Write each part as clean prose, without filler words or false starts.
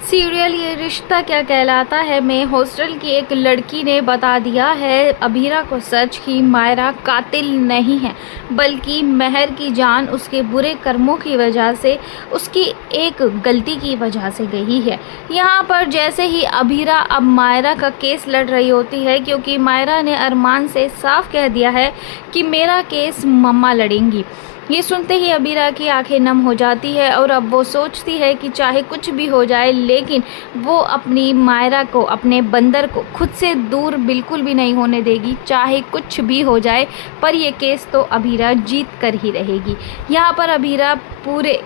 Serial ये रिश्ता क्या कहलाता है में हॉस्टल की एक लड़की ने बता दिया है अभीरा को सच कि मायरा कातिल नहीं है, बल्कि महर की जान उसके बुरे कर्मों की वजह से, उसकी एक गलती की वजह से गई है। यहाँ पर जैसे ही अभीरा अब मायरा का केस लड़ रही होती है, क्योंकि मायरा ने अरमान से साफ कह दिया है कि मेरा केस मम्मा लड़ेंगी। ये सुनते ही अबीरा की आंखें नम हो जाती है और अब वो सोचती है कि चाहे कुछ भी हो जाए, लेकिन वो अपनी मायरा को, अपने बंदर को खुद से दूर बिल्कुल भी नहीं होने देगी। चाहे कुछ भी हो जाए, पर ये केस तो अबीरा जीत कर ही रहेगी। यहाँ पर अबीरा पूरे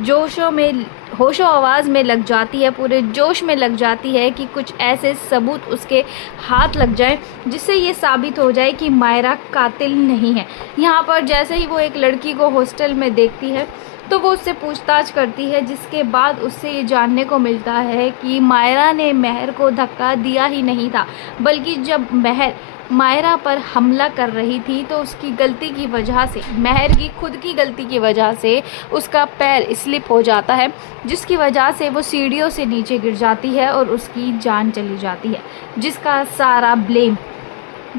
जोशों में, होशो आवाज़ में लग जाती है, पूरे जोश में लग जाती है कि कुछ ऐसे सबूत उसके हाथ लग जाए जिससे ये साबित हो जाए कि मायरा कातिल नहीं है। यहाँ पर जैसे ही वो एक लड़की को हॉस्टल में देखती है तो वो उससे पूछताछ करती है, जिसके बाद उससे ये जानने को मिलता है कि मायरा ने महर को धक्का दिया ही नहीं था, बल्कि जब महर मायरा पर हमला कर रही थी तो उसकी गलती की वजह से, महर की खुद की गलती की वजह से उसका पैर स्लिप हो जाता है, जिसकी वजह से वो सीढ़ियों से नीचे गिर जाती है और उसकी जान चली जाती है, जिसका सारा ब्लेम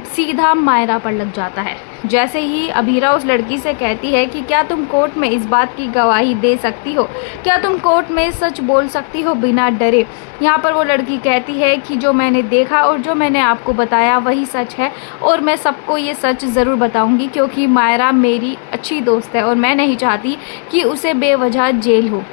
सीधा मायरा पर लग जाता है। जैसे ही अभीरा उस लड़की से कहती है कि क्या तुम कोर्ट में इस बात की गवाही दे सकती हो, क्या तुम कोर्ट में सच बोल सकती हो बिना डरे। यहाँ पर वो लड़की कहती है कि जो मैंने देखा और जो मैंने आपको बताया वही सच है, और मैं सबको ये सच ज़रूर बताऊंगी, क्योंकि मायरा मेरी अच्छी दोस्त है और मैं नहीं चाहती कि उसे बेवजह जेल हो,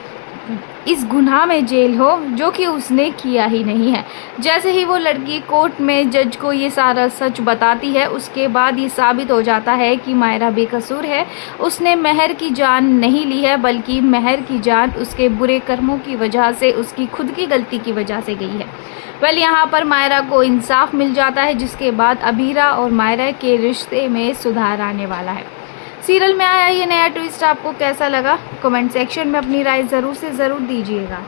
इस गुनाह में जेल हो जो कि उसने किया ही नहीं है। जैसे ही वो लड़की कोर्ट में जज को ये सारा सच बताती है, उसके बाद ये साबित हो जाता है कि मायरा बेकसूर है। उसने महर की जान नहीं ली है, बल्कि महर की जान उसके बुरे कर्मों की वजह से, उसकी खुद की गलती की वजह से गई है। यहाँ पर मायरा को इंसाफ मिल जाता है, जिसके बाद अभीरा और मायरा के रिश्ते में सुधार आने वाला है। सीरियल में आया ये नया ट्विस्ट आपको कैसा लगा? कमेंट सेक्शन में अपनी राय ज़रूर से ज़रूर दीजिएगा।